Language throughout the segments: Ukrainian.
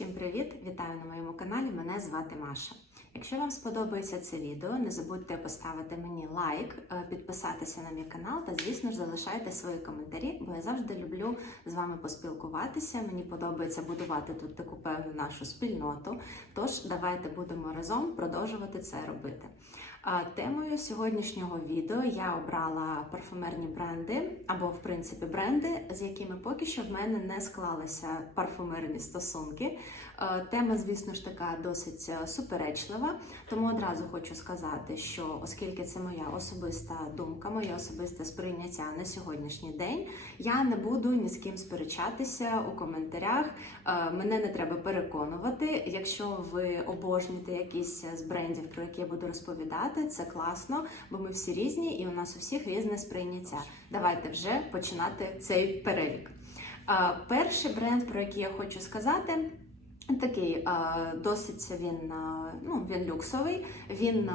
Всім привіт! Вітаю на моєму каналі. Мене звати Маша. Якщо вам сподобається це відео, не забудьте поставити мені лайк, е, підписатися на мій канал та, звісно ж, залишайте свої коментарі, бо я завжди люблю з вами поспілкуватися. Мені подобається будувати тут таку певну нашу спільноту. Тож давайте будемо разом продовжувати це робити. Темою сьогоднішнього відео я обрала парфумерні бренди, або, в принципі, бренди, з якими поки що в мене не склалися парфумерні стосунки. Е, Тема, звісно ж, така досить е, суперечлива, тому одразу хочу сказати, що оскільки це моя особиста думка, моє особисте сприйняття на сьогоднішній день, я не буду ні з ким сперечатися у коментарях. Е, Мене не треба переконувати. Якщо ви обожнюєте якісь з брендів, про які я буду розповідати, це класно, бо ми всі різні і у нас у всіх різне сприйняття. Давайте вже починати цей перелік. Перший бренд, про який я хочу сказати. Такий досить він, ну, він люксовий. Він,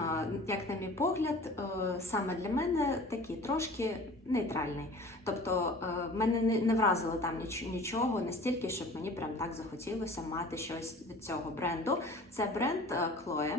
як на мій погляд, саме для мене такий трошки нейтральний. Тобто е, мене не, вразило там нічого настільки, щоб мені прям так захотілося мати щось від цього бренду. Це бренд е, Chloe.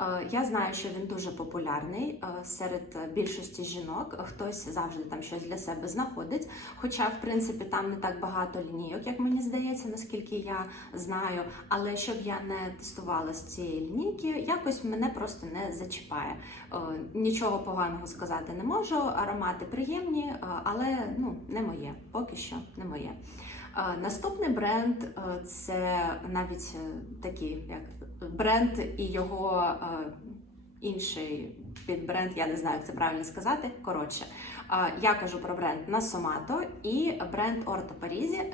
Е, Я знаю, що він дуже популярний е, серед більшості жінок. Хтось завжди там щось для себе знаходить. Хоча, в принципі, там не так багато лінійок, як мені здається, наскільки я знаю. Але щоб я не тестувала з цієї лінійки, якось мене просто не зачіпає. Е, Нічого поганого сказати не можу. Аромати приємні, е, але ну не моє. Поки що не моє. Е, Наступний бренд е, це навіть такий як бренд і його інший підбренд, я не знаю, як це правильно сказати. Коротше, я кажу про бренд Насомато і бренд Орто Парізі.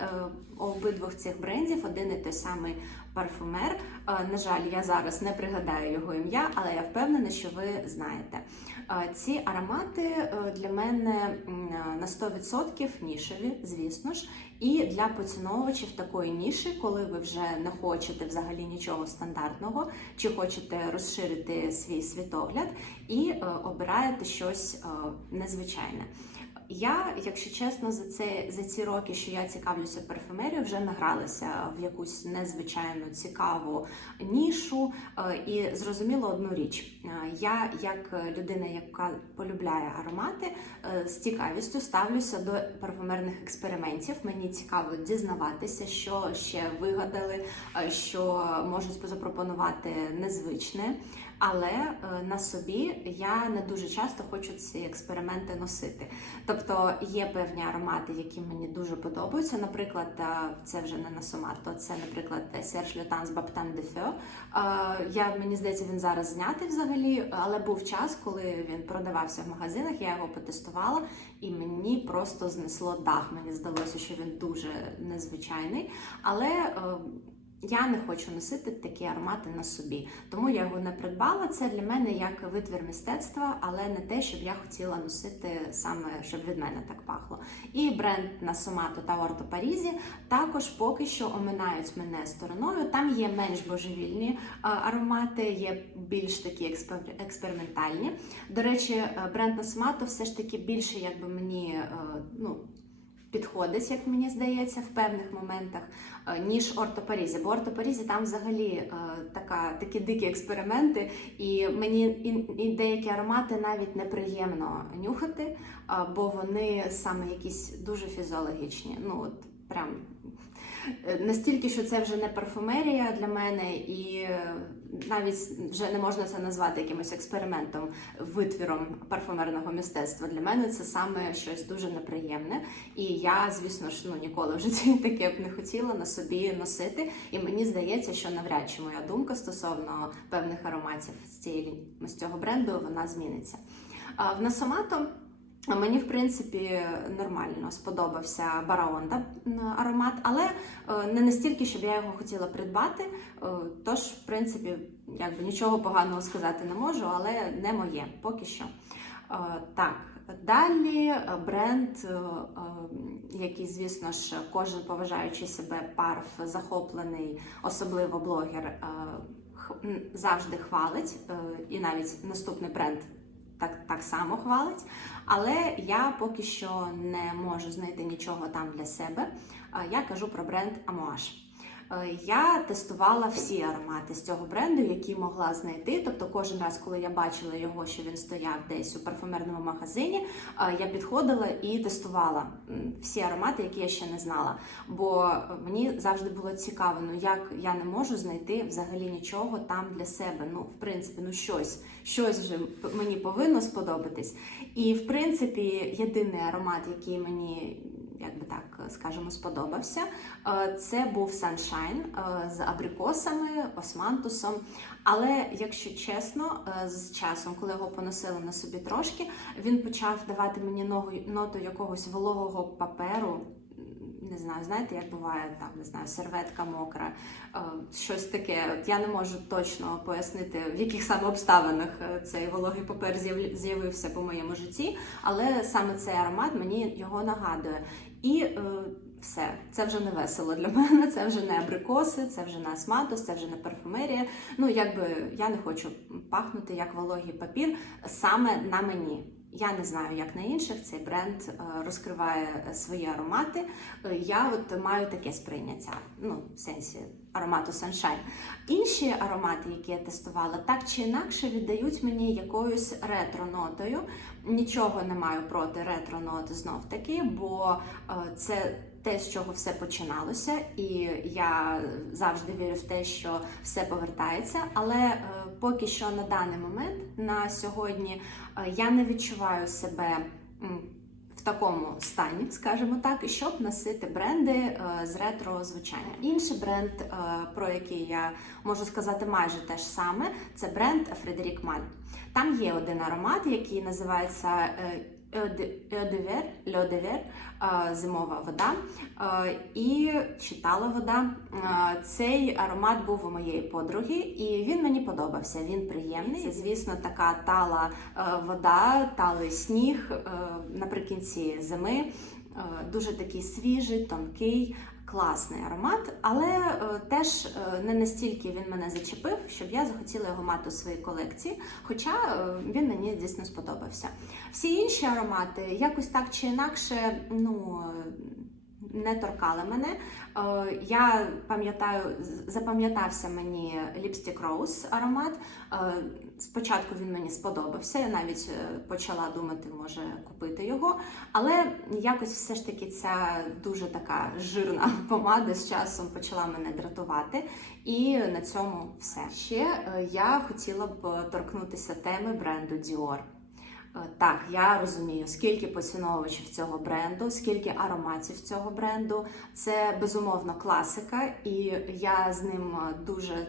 У обидвох цих брендів один і той самий парфумер. Е, На жаль, я зараз не пригадаю його ім'я, але я впевнена, що ви знаєте. Е, Ці аромати е, для мене на 100% нішеві, звісно ж. І для поціновувачів такої ніші, коли ви вже не хочете взагалі нічого стандартного, чи хочете розширити свій світогляд і обираєте щось незвичайне. Я, якщо чесно, за це за ці роки, що я цікавлюся парфумерією, вже награлася в якусь незвичайну цікаву нішу е, і зрозуміла одну річ. Е, Я, як людина, яка полюбляє аромати, е, з цікавістю ставлюся до парфумерних експериментів. Мені цікаво дізнаватися, що ще вигадали, що можуть запропонувати незвичне. Але е, на собі я не дуже часто хочу ці експерименти носити. Тобто є певні аромати, які мені дуже подобаються. Наприклад, е, це вже не на Сомато, це, наприклад, Serge Lutens Baptin de Feu. Е, Я мені здається, він зараз знятий взагалі, але був час, коли він продавався в магазинах. Я його потестувала, і мені просто знесло дах. Мені здалося, що він дуже незвичайний. Але е, я не хочу носити такі аромати на собі, тому я його не придбала. Це для мене як витвір мистецтва, але не те, щоб я хотіла носити саме, щоб від мене так пахло. І бренд на Сомато та Орто Парізі також поки що оминають мене стороною. Там є менш божевільні аромати, є більш такі експер- експериментальні. До речі, е, бренд на Сомато все ж таки більше, якби мені е, ну. Підходить, як мені здається, в певних моментах, е, ніж Орто-Парізі. Бо Орто-Парізі там взагалі е, така, такі дикі експерименти, і мені і, деякі аромати навіть неприємно нюхати, е, бо вони саме якісь дуже фізіологічні. Ну от прям настільки, що це вже не парфумерія для мене, і е, навіть вже не можна це назвати якимось експериментом, витвіром парфумерного мистецтва. Для мене це саме щось дуже неприємне. І я, звісно ж, ну ніколи в житті таке б не хотіла на собі носити. І мені здається, що навряд чи моя думка стосовно певних ароматів з цієї з цього бренду вона зміниться. А в Насомато Мені, в принципі, нормально сподобався Бараонда аромат, але е, не настільки, щоб я його хотіла придбати. Е, Тож, в принципі, якби нічого поганого сказати не можу, але не моє поки що. Е, Так, далі бренд, який, звісно ж, кожен поважаючий себе парф захоплений, особливо блогер, завжди хвалить, і навіть наступний бренд так, так само хвалить. Але я поки що не можу знайти нічого там для себе. Я кажу про бренд Amouage. Е, Я тестувала всі аромати з цього бренду, які могла знайти. Тобто, кожен раз, коли я бачила його, що він стояв десь у парфумерному магазині, е, я підходила і тестувала всі аромати, які я ще не знала. Бо мені завжди було цікаво, ну як я не можу знайти взагалі нічого там для себе. Ну, в принципі, ну щось, щось вже мені повинно сподобатись. І в принципі, єдиний аромат, який мені. Як би так скажемо, сподобався. Е, Це був Sunshine е, з абрикосами, османтусом. Але якщо чесно, е, з часом, коли його поносила на собі трошки, він почав давати мені ноту якогось вологого паперу. Не знаю, знаєте, як буває там, не знаю, серветка мокра, е, щось таке. От я не можу точно пояснити, в яких саме обставинах е, цей вологий папер з'явився по моєму житті, але саме цей аромат мені його нагадує. І е, все, це вже не весело для мене, це вже не абрикоси, це вже не асматус, це вже не парфумерія. Ну, якби я не хочу пахнути як вологий папір саме на мені. Я не знаю, як на інших цей бренд е, розкриває свої аромати. Е, Я от маю таке сприйняття, ну, в сенсі аромату Sunshine. Інші аромати, які я тестувала, так чи інакше віддають мені якоюсь ретро-нотою. Нічого не маю проти ретро-ноти знов таки, бо е, це те, з чого все починалося, і я завжди вірю в те, що все повертається. Але поки що на даний момент, на сьогодні, е, я не відчуваю себе. В такому стані, скажімо так, щоб носити бренди е, з ретро звучання. Інший бренд, е, про який я можу сказати майже те ж саме, це бренд Фредерік Маль. Там є один аромат, який називається Ver, е, зимова вода і читала вода. Цей аромат був у моєї подруги, і він мені подобався. Він приємний. Це, звісно, така тала е, вода, талий сніг е, наприкінці зими. Е, Дуже такий свіжий, тонкий, класний аромат, але е, теж е, не настільки він мене зачепив, щоб я захотіла його мати у своїй колекції. Хоча він мені дійсно сподобався. Всі інші аромати якось так чи інакше, ну. Не торкали мене. Е, Я пам'ятаю, запам'ятався мені Lipstick Rose аромат. Е, Спочатку він мені сподобався, я навіть е, почала думати, може купити його. Але якось все ж таки ця дуже така жирна помада з часом почала мене дратувати. І на цьому все. Ще я хотіла б торкнутися теми бренду Dior. Е, Так, я розумію, скільки поціновувачів цього бренду, скільки ароматів цього бренду. Це безумовно класика, і я з ним е, дуже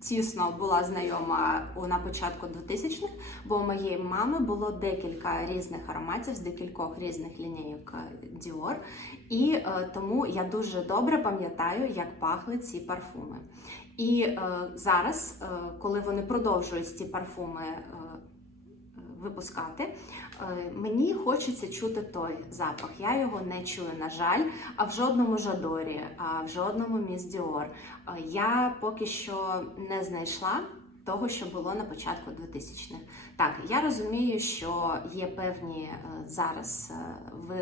тісно була знайома на початку 2000-х, бо у моєї мами було декілька різних ароматів з декількох різних лінійок е, Dior. І е, тому я дуже добре пам'ятаю, як пахли ці парфуми. І е, зараз, е, коли вони продовжують ці парфуми. е, випускати. Е, Мені хочеться чути той запах. Я його не чую, на жаль, а в жодному жадорі, а в жодному міс Діор. Е, Я поки що не знайшла. Того, що було на початку 2000-х. Так, я розумію, що є певні е, зараз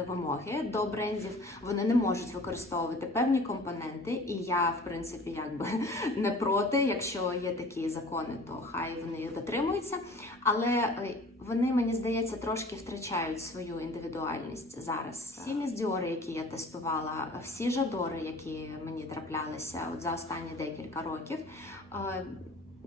вимоги до брендів. Вони не можуть використовувати певні компоненти, і я, в принципі, якби не проти. Якщо є такі закони, то хай вони їх дотримуються. Але е, вони, мені здається, трошки втрачають свою індивідуальність зараз. Всі міздіори, які я тестувала, всі жадори, які мені траплялися от за останні декілька років. е,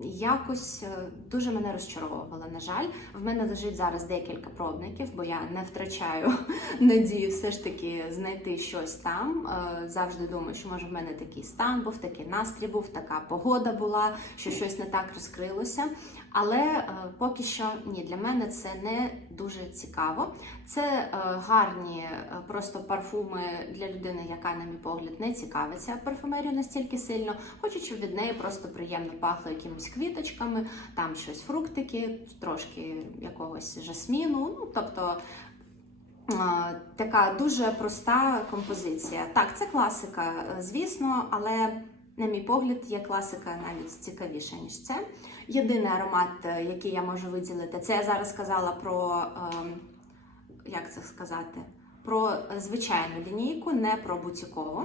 Якось е, дуже мене розчаровували. На жаль, в мене лежить зараз декілька пробників, бо я не втрачаю надії все ж таки знайти щось там. Завжди думаю, що може в мене такий стан був, такий настрій був, така погода була, що щось не так розкрилося. Але е, поки що ні, для мене це не дуже цікаво. Це е, гарні е, просто парфуми для людини, яка, на мій погляд, не цікавиться парфумерію настільки сильно. Хочу, щоб від неї просто приємно пахло якимись квіточками, там щось фруктики, трошки якогось жасміну. Ну тобто. Така дуже проста композиція. Так, це класика, звісно, але, на мій погляд, є класика навіть цікавіша, ніж це. Єдиний аромат, е, який я можу виділити, це я зараз сказала про ем, як це сказати? про звичайну лінійку, не про бутікову.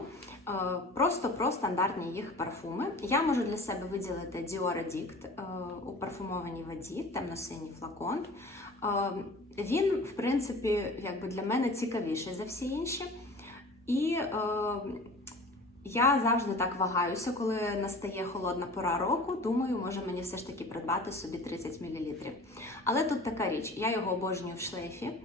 Е, Просто про стандартні їх парфуми. Я можу для себе виділити Dior Addict е, у парфумованій воді, темно-синій флакон. Він, в принципі, якби для мене цікавіший за всі інші. І я завжди так вагаюся, коли настає холодна пора року. Думаю, може мені все ж таки придбати собі 30 мл. Але тут така річ: я його обожнюю в шлейфі. е,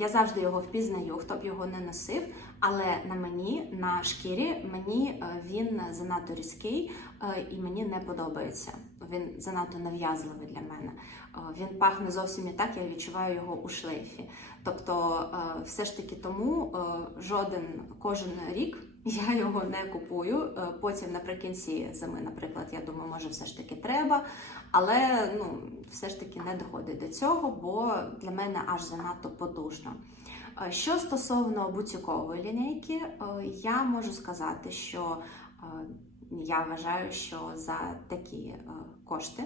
Я завжди його впізнаю, хто б його не носив. Але на мені, на шкірі, мені е, він занадто різкий е, і мені не подобається. Він занадто нав'язливий для мене. Він пахне зовсім не так, я відчуваю його у шлейфі. Тобто, все ж таки тому жоден кожен рік я його не купую. Е, Потім наприкінці зими, наприклад, я думаю, може, все ж таки треба. Але ну, все ж таки не доходить до цього, бо для мене аж занадто потужно. Е, Що стосовно бутікової лінійки, е, я можу сказати, що я вважаю, що за такі кошти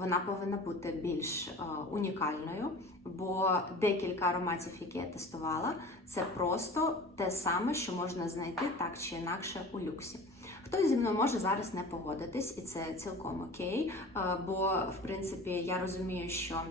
вона повинна бути більш е, унікальною, бо декілька ароматів, які я тестувала, це просто те саме, що можна знайти так чи інакше у люксі. Хтось зі мною може зараз не погодитись, і це цілком окей. е, Бо, в принципі, я розумію, що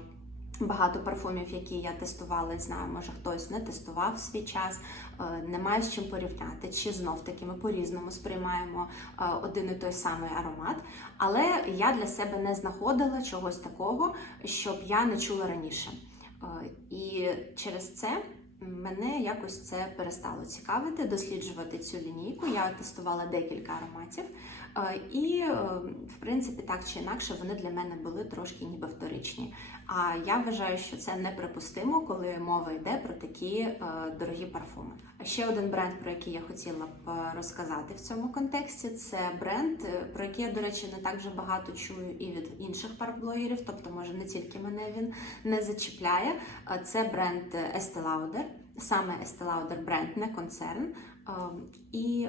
багато парфумів, які я тестувала, і знаю, може хтось не тестував свій час, е, немає з чим порівняти, чи знов таки ми по-різному сприймаємо е, один і той самий аромат. Але я для себе не знаходила чогось такого, щоб я не чула раніше. Е, І через це мене якось це перестало цікавити, досліджувати цю лінійку. Я тестувала декілька ароматів, і, е, в принципі, так чи інакше, вони для мене були трошки ніби вторичні. А я вважаю, що це неприпустимо, коли мова йде про такі е, дорогі парфуми. А ще один бренд, про який я хотіла б е, розказати в цьому контексті, це бренд, про який я, до речі, не так вже багато чую і від інших парфблогерів, тобто, може, не тільки мене він не зачіпляє. Це бренд Estee Lauder, саме Estee Lauder бренд, не концерн. Е, І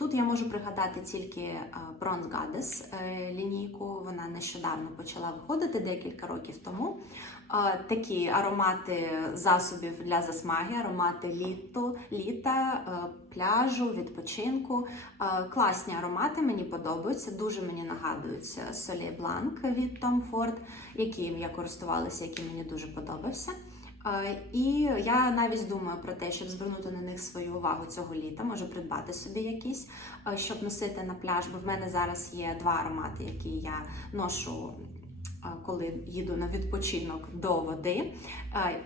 Тут я можу пригадати тільки е, Bronze Goddess е, лінійку. Вона нещодавно почала виходити декілька років тому. Е, Такі аромати засобів для засмаги, аромати літо, літа, пляжу, відпочинку. Класні аромати мені подобаються. Дуже мені нагадуються Солі Бланк від Tom Ford, яким я користувалася, який мені дуже подобався. І я навіть думаю про те, щоб звернути на них свою увагу цього літа, може придбати собі якісь, щоб носити на пляж. Бо в мене зараз є два аромати, які я ношу. Коли їду на відпочинок до води,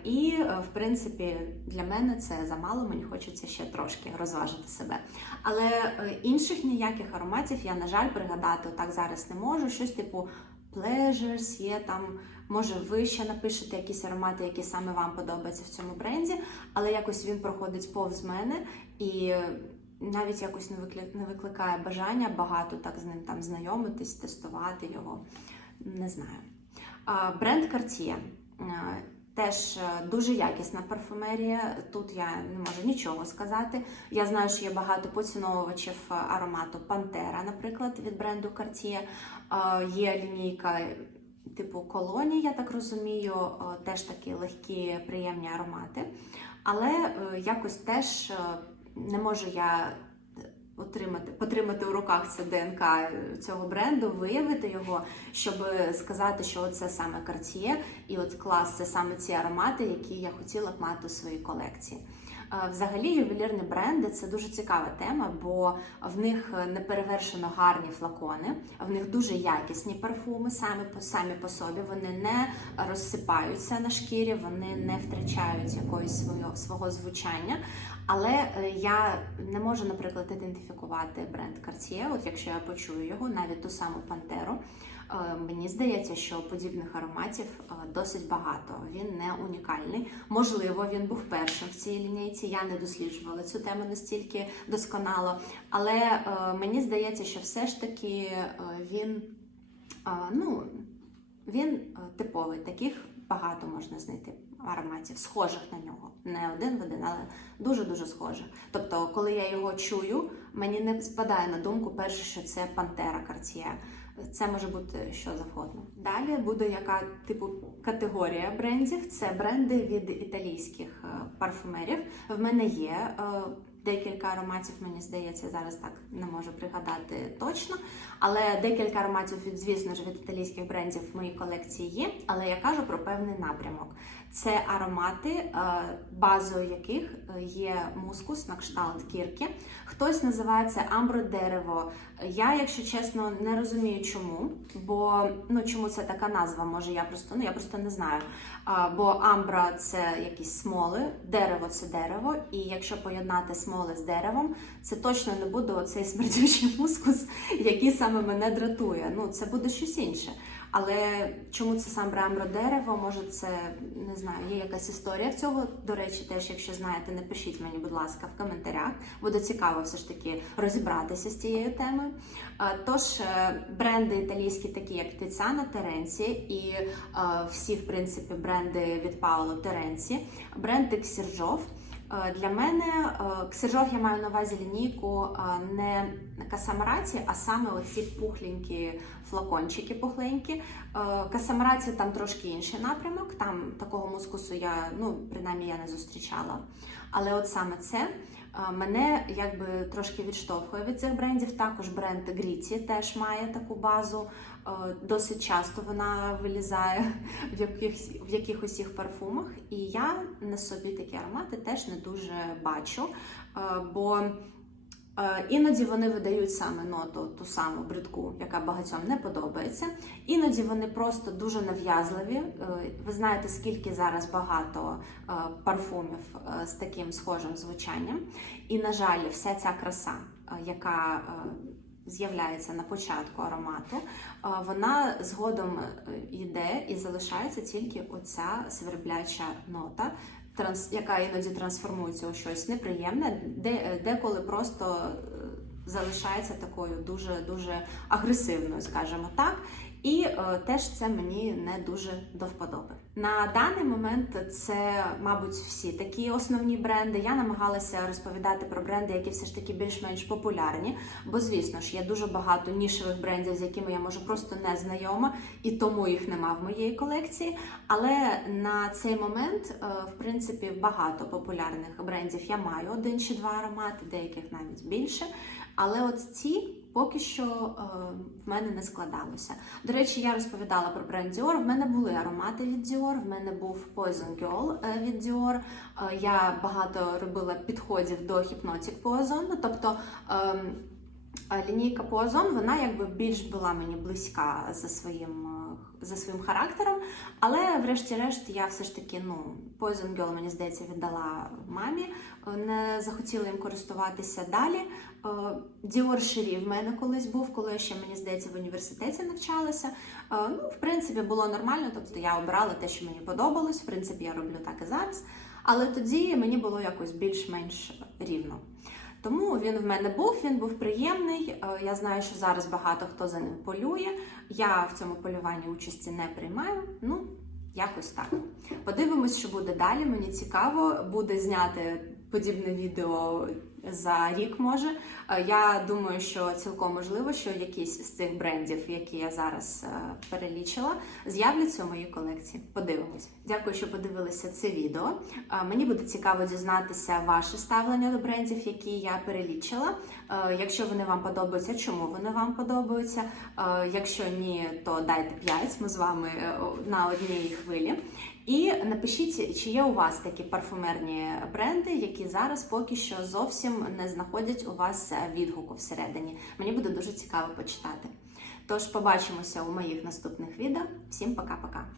і е, в принципі для мене це замало. Мені хочеться ще трошки розважити себе. Але е, інших ніяких ароматів я, на жаль, пригадати так зараз не можу. Щось типу Pleasures, є там Може, ви ще напишете якісь аромати, які саме вам подобаються в цьому бренді, але якось він проходить повз мене і навіть якось не викли- не викликає бажання багато так з ним там знайомитись, тестувати його. Не знаю. Бренд Cartier. Теж е, дуже якісна парфумерія. Тут я не можу нічого сказати. Я знаю, що є багато поціновувачів е, аромату Пантера, наприклад, від бренду Cartier. Є лінійка типу колонії, я так розумію, е, теж такі легкі, приємні аромати. Але е, якось теж е, не можу я отримати, потримати у руках це ДНК цього бренду, виявити його, щоб сказати, що це саме Cartier, і от клас це саме ці аромати, які я хотіла б мати у своїй колекції. Е, Взагалі, ювелірні бренди це дуже цікава тема, бо в них неперевершено гарні флакони, в них дуже якісні парфуми самі по самі по собі. Вони не розсипаються на шкірі, вони не втрачають якоїсь свого, свого звучання. Але е, я не можу, наприклад, ідентифікувати бренд Cartier, от якщо я почую його, навіть ту саму Пантеру. Е, Мені здається, що подібних ароматів е, досить багато. Він не унікальний. Можливо, він був першим в цій лінійці. Я не досліджувала цю тему настільки досконало. Але е, мені здається, що все ж таки він, ну, він типовий. Таких багато можна знайти ароматів, схожих на нього. Не один в один, але дуже-дуже схожих. Тобто, коли я його чую, мені не спадає на думку перше, що це Пантера Cartier. Це може бути що завгодно. Далі буде яка типу категорія брендів. Це бренди від італійських е, парфумерів. В мене є е, декілька ароматів, мені здається, зараз так не можу пригадати точно. Але декілька ароматів звісно ж, від італійських брендів в моїй колекції є. Але я кажу про певний напрямок. Це аромати, е, базою яких е, є мускус на кшталт кірки. Хтось називає це амбро дерево. Я, якщо чесно, не розумію чому, бо ну чому це така назва? Може, я просто ну я просто не знаю. Бо амбра це якісь смоли, дерево це дерево, і якщо поєднати смоли з деревом, це точно не буде оцей смердючий мускус, який саме мене дратує. Ну це буде щось інше. Але чому це саме амбро дерево? Може, це не знаю, є якась історія в цього. До речі, теж, якщо знаєте, напишіть мені, будь ласка, в коментарях. Буде цікаво все ж таки розібратися з цією темою. Е, Тож е, бренди італійські, такі як Тициано Теренці, і е, всі, в принципі, бренди від Паоло Теренці, бренди Ксіржов. Е, Для мене е, Ксержов я маю на увазі лінійку е, не касамараці, а саме оці пухленькі флакончики пухленькі. Касамараці там трошки інший напрямок, там такого мускусу я, ну, принаймні, я не зустрічала. Але от саме це мене якби трошки відштовхує від цих брендів. Також бренд Гріті теж має таку базу. Е, Досить часто вона вилізає в якихось, в якихось їх парфумах. І я на собі такі аромати теж не дуже бачу, е, бо іноді вони видають саме ноту, ту саму бридку, яка багатьом не подобається. Іноді вони просто дуже нав'язливі. Е, Ви знаєте, скільки зараз багато е, парфумів е, з таким схожим звучанням. І, на жаль, вся ця краса, е, яка е, з'являється на початку аромату, е, вона згодом е, йде і залишається тільки оця свербляча нота, транс, яка іноді трансформується у щось неприємне, де, деколи просто е, залишається такою дуже дуже агресивною, скажімо так. І е, теж це мені не дуже до вподоби. На даний момент це, мабуть, всі такі основні бренди. Я намагалася розповідати про бренди, які все ж таки більш-менш популярні. Бо, звісно ж, є дуже багато нішевих брендів, з якими я може просто не знайома, і тому їх нема в моєї колекції. Але на цей момент, е, в принципі, багато популярних брендів я маю один чи два аромати, деяких навіть більше. Але от ці поки що е, в мене не складалося. До речі, я розповідала про бренд Dior. В мене були аромати від Dior, в мене був Poison Girl е, від Dior. Е, я багато робила підходів до Hypnotic Poison, тобто. Е, Лінійка Poison, вона якби більш була мені близька за своїм за своїм характером, але врешті-решт я все ж таки ну Poison Girl, мені здається, віддала мамі, е, не захотіла їм користуватися далі. Е, Dior Cherie в мене колись був, коли я ще мені здається в університеті навчалася. Е, Ну, в принципі, було нормально, тобто я обирала те, що мені подобалось. В принципі, я роблю так і зараз. Але тоді мені було якось більш-менш рівно. Тому він в мене був, він був приємний. Е, Я знаю, що зараз багато хто за ним полює. Я в цьому полюванні участі не приймаю. Ну, якось так. Подивимось, що буде далі. Мені цікаво буде зняти подібне відео за рік. Може. Е, Я думаю, що цілком можливо, що якісь з цих брендів, які я зараз е, перелічила, з'являться у моїй колекції. Подивимось. Дякую, що подивилися це відео. Е, Мені буде цікаво дізнатися ваше ставлення до брендів, які я перелічила. Якщо вони вам подобаються, чому вони вам подобаються? Якщо ні, то дайте 5, Ми з вами на одній хвилі. І напишіть, чи є у вас такі парфумерні бренди, які зараз поки що зовсім не знаходять у вас е, відгуку всередині. Мені буде дуже цікаво почитати. Тож побачимося у моїх наступних відео. Всім пока-пока!